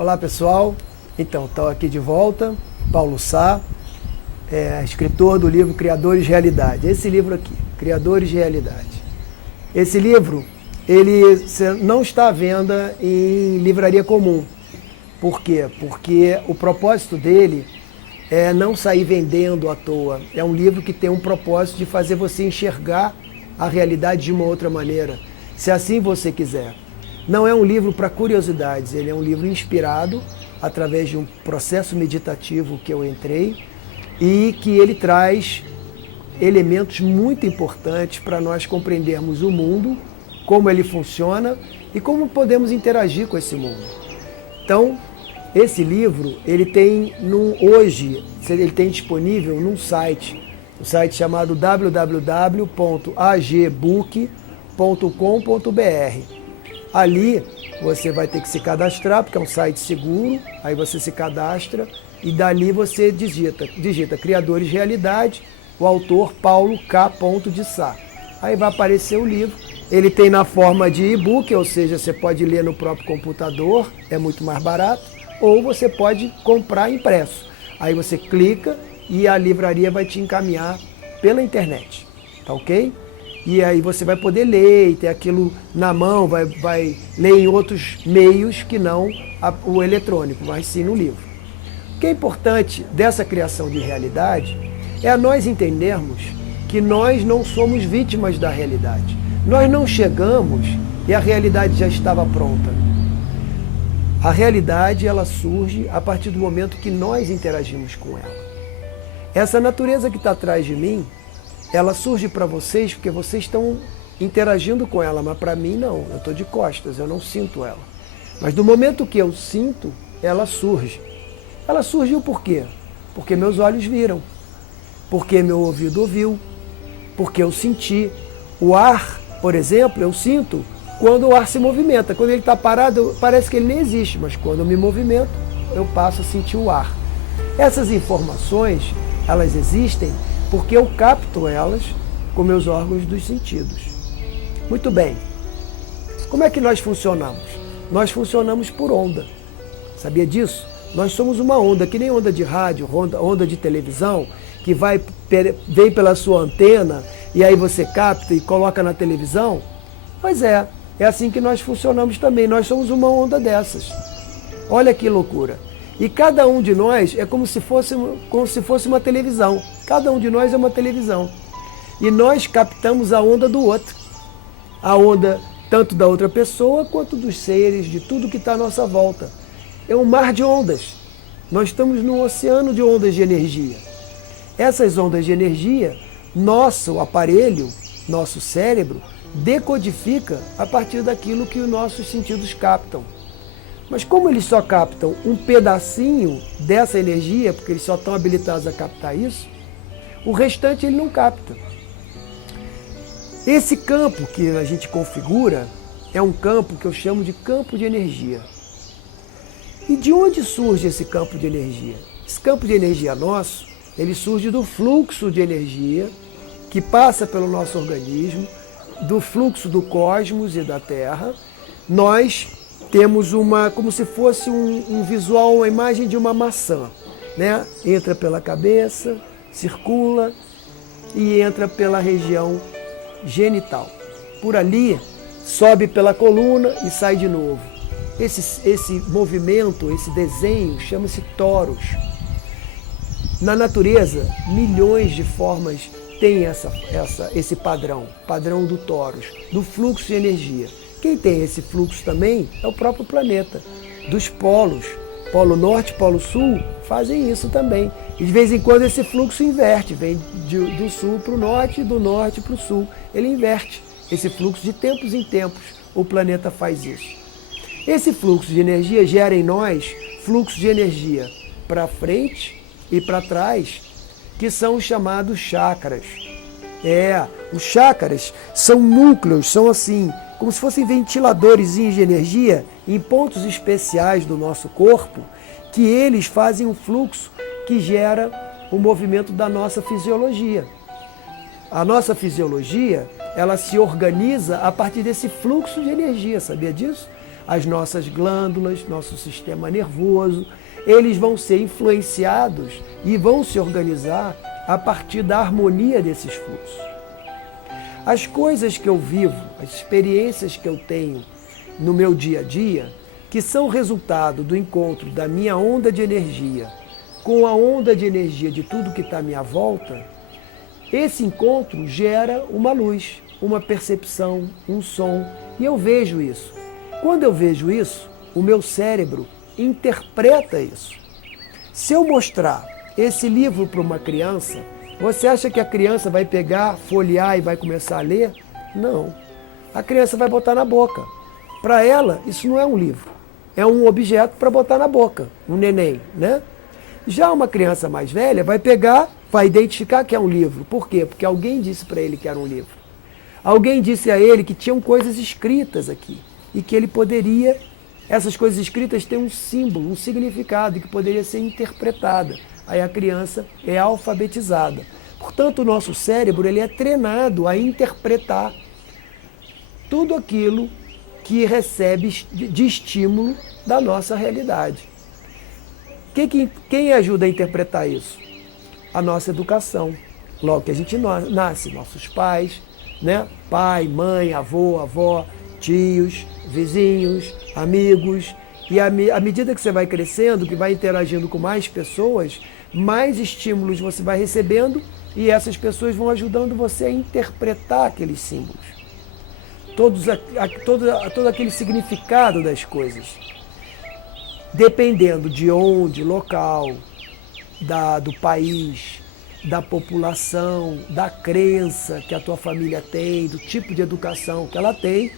Olá pessoal, então estou aqui de volta, Paulo Sá, escritor do livro Criadores de Realidade. Esse livro aqui, Criadores de Realidade. Esse livro, ele não está à venda em livraria comum. Por quê? Porque o propósito dele é não sair vendendo à toa. É um livro que tem um propósito de fazer você enxergar a realidade de uma outra maneira, se assim você quiser. Não é um livro para curiosidades, ele é um livro inspirado através de um processo meditativo que eu entrei e que ele traz elementos muito importantes para nós compreendermos o mundo, como ele funciona e como podemos interagir com esse mundo. Então, esse livro, ele tem hoje, ele tem disponível num site, um site chamado www.agbook.com.br. Ali você vai ter que se cadastrar, porque é um site seguro, aí você se cadastra e dali você digita Criadores de Realidade, o autor Paulo K. de Sá. Aí vai aparecer o livro, ele tem na forma de e-book, ou seja, você pode ler no próprio computador, é muito mais barato, ou você pode comprar impresso. Aí você clica e a livraria vai te encaminhar pela internet, tá ok? E aí você vai poder ler e ter aquilo na mão, vai ler em outros meios que não o eletrônico, mas sim no livro. O que é importante dessa criação de realidade é nós entendermos que nós não somos vítimas da realidade. Nós não chegamos e a realidade já estava pronta. A realidade, ela surge a partir do momento que nós interagimos com ela. Essa natureza que está atrás de mim, ela surge para vocês porque vocês estão interagindo com ela, mas para mim não, eu estou de costas, eu não sinto ela. Mas do momento que eu sinto, ela surge. Ela surgiu por quê? Porque meus olhos viram, porque meu ouvido ouviu, porque eu senti. O ar, por exemplo, eu sinto quando o ar se movimenta. Quando ele está parado, parece que ele nem existe, mas quando eu me movimento, eu passo a sentir o ar. Essas informações, elas existem porque eu capto elas com meus órgãos dos sentidos. Muito bem. Como é que nós funcionamos? Nós funcionamos por onda. Sabia disso? Nós somos uma onda, que nem onda de rádio, onda de televisão, que vem pela sua antena e aí você capta e coloca na televisão. Pois é assim que nós funcionamos também. Nós somos uma onda dessas. Olha que loucura. E cada um de nós é como se fosse uma televisão. Cada um de nós é uma televisão. E nós captamos a onda do outro. A onda tanto da outra pessoa quanto dos seres, de tudo que está à nossa volta. É um mar de ondas. Nós estamos num oceano de ondas de energia. Essas ondas de energia, nosso aparelho, nosso cérebro, decodifica a partir daquilo que os nossos sentidos captam. Mas como eles só captam um pedacinho dessa energia, porque eles só estão habilitados a captar isso, o restante ele não capta. Esse campo que a gente configura é um campo que eu chamo de campo de energia. E de onde surge esse campo de energia? Esse campo de energia nosso, ele surge do fluxo de energia que passa pelo nosso organismo, do fluxo do cosmos e da Terra. Nós temos como se fosse um visual, uma imagem de uma maçã, né? Entra pela cabeça, circula e entra pela região genital. Por ali, sobe pela coluna e sai de novo. Esse movimento, esse desenho, chama-se toros. Na natureza, milhões de formas têm esse padrão do toros, do fluxo de energia. Quem tem esse fluxo também é o próprio planeta, dos polos. Polo Norte, Polo Sul fazem isso também. E de vez em quando esse fluxo inverte, vem do sul para o norte e do norte para o sul. Ele inverte esse fluxo de tempos em tempos. O planeta faz isso. Esse fluxo de energia gera em nós fluxo de energia para frente e para trás, que são os chamados chakras. Os chakras são núcleos, são assim, como se fossem ventiladores de energia em pontos especiais do nosso corpo, que eles fazem um fluxo que gera o movimento da nossa fisiologia. A nossa fisiologia, ela se organiza a partir desse fluxo de energia, sabia disso? as nossas glândulas, nosso sistema nervoso, eles vão ser influenciados e vão se organizar a partir da harmonia desses fluxos. As coisas que eu vivo, as experiências que eu tenho no meu dia a dia, que são resultado do encontro da minha onda de energia com a onda de energia de tudo que está à minha volta, esse encontro gera uma luz, uma percepção, um som, e eu vejo isso. Quando eu vejo isso, o meu cérebro interpreta isso. Se eu mostrar esse livro para uma criança, você acha que a criança vai pegar, folhear e vai começar a ler? Não. A criança vai botar na boca. Para ela, isso não é um livro. É um objeto para botar na boca, um neném, né? Já uma criança mais velha vai pegar, vai identificar que é um livro. Por quê? Porque alguém disse para ele que era um livro. Alguém disse a ele que tinham coisas escritas aqui e que ele poderia, essas coisas escritas têm um símbolo, um significado e que poderia ser interpretada. Aí a criança é alfabetizada. Portanto, o nosso cérebro ele é treinado a interpretar tudo aquilo que recebe de estímulo da nossa realidade. Quem ajuda a interpretar isso? A nossa educação. Logo que a gente nasce, nossos pais, né? Pai, mãe, avô, avó, tios, vizinhos, amigos. E à medida que você vai crescendo, que vai interagindo com mais pessoas, mais estímulos você vai recebendo e essas pessoas vão ajudando você a interpretar aqueles símbolos. Todo aquele significado das coisas. Dependendo de onde, local, do país, da população, da crença que a tua família tem, do tipo de educação que ela tem,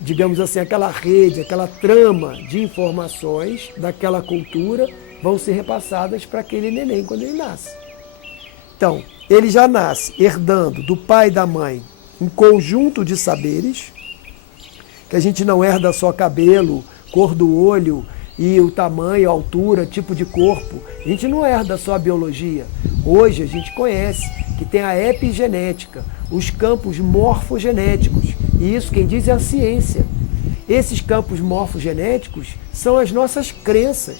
digamos assim, aquela rede, aquela trama de informações daquela cultura vão ser repassadas para aquele neném quando ele nasce. Então, ele já nasce herdando do pai e da mãe um conjunto de saberes, que a gente não herda só cabelo, cor do olho e o tamanho, a altura, tipo de corpo. A gente não herda só a biologia. Hoje a gente conhece que tem a epigenética, os campos morfogenéticos. E isso quem diz é a ciência. Esses campos morfogenéticos são as nossas crenças.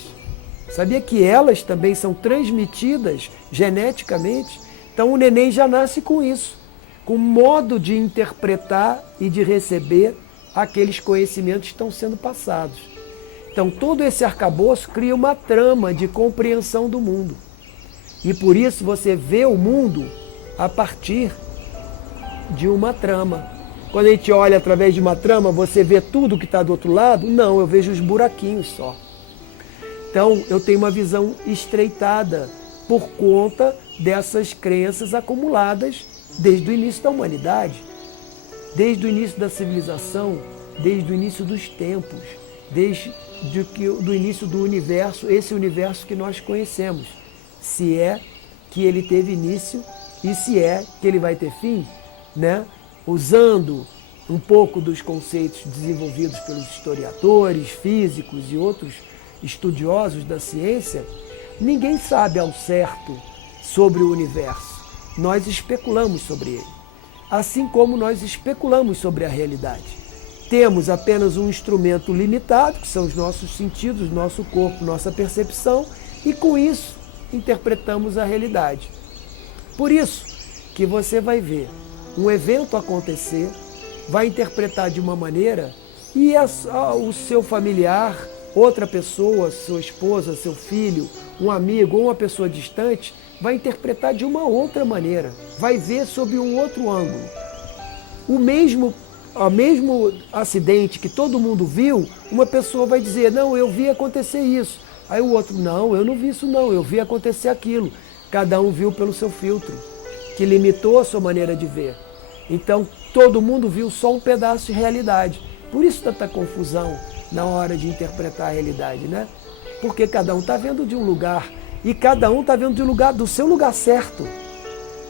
Sabia que elas também são transmitidas geneticamente? Então o neném já nasce com isso, com modo de interpretar e de receber aqueles conhecimentos que estão sendo passados. Então todo esse arcabouço cria uma trama de compreensão do mundo. E por isso você vê o mundo a partir de uma trama. Quando a gente olha através de uma trama, você vê tudo que está do outro lado? Não, eu vejo os buraquinhos só. Então eu tenho uma visão estreitada por conta dessas crenças acumuladas desde o início da humanidade, desde o início da civilização, desde o início dos tempos, desde o início do universo, esse universo que nós conhecemos, se é que ele teve início e se é que ele vai ter fim, né? Usando um pouco dos conceitos desenvolvidos pelos historiadores, físicos e outros estudiosos da ciência, ninguém sabe ao certo sobre o universo. Nós especulamos sobre ele, assim como nós especulamos sobre a realidade. Temos apenas um instrumento limitado, que são os nossos sentidos, nosso corpo, nossa percepção, e com isso interpretamos a realidade. Por isso que você vai ver um evento acontecer, vai interpretar de uma maneira e o seu familiar, outra pessoa, sua esposa, seu filho, um amigo ou uma pessoa distante, vai interpretar de uma outra maneira, vai ver sob um outro ângulo. O mesmo acidente que todo mundo viu, uma pessoa vai dizer, não, eu vi acontecer isso. Aí o outro, não, eu não vi isso não, eu vi acontecer aquilo. Cada um viu pelo seu filtro, que limitou a sua maneira de ver. Então, todo mundo viu só um pedaço de realidade. Por isso tanta confusão na hora de interpretar a realidade, né? Porque cada um está vendo de um lugar, e cada um está vendo do seu lugar certo.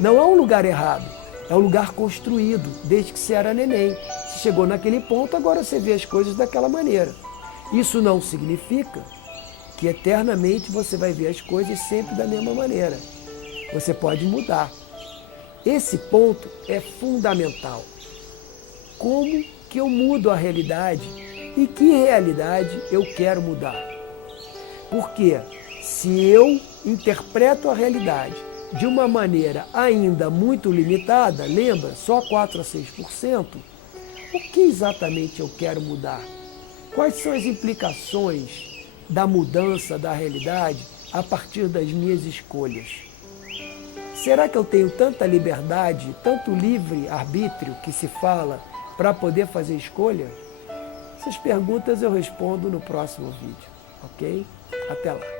Não é um lugar errado, é um lugar construído, desde que você era neném. Você chegou naquele ponto, agora você vê as coisas daquela maneira. Isso não significa que eternamente você vai ver as coisas sempre da mesma maneira. Você pode mudar. Esse ponto é fundamental. Como que eu mudo a realidade e que realidade eu quero mudar. Porque se eu interpreto a realidade de uma maneira ainda muito limitada, lembra, só 4 a 6%, o que exatamente eu quero mudar? Quais são as implicações da mudança da realidade a partir das minhas escolhas? Será que eu tenho tanta liberdade, tanto livre-arbítrio que se fala para poder fazer escolha? Essas perguntas eu respondo no próximo vídeo, ok? Até lá!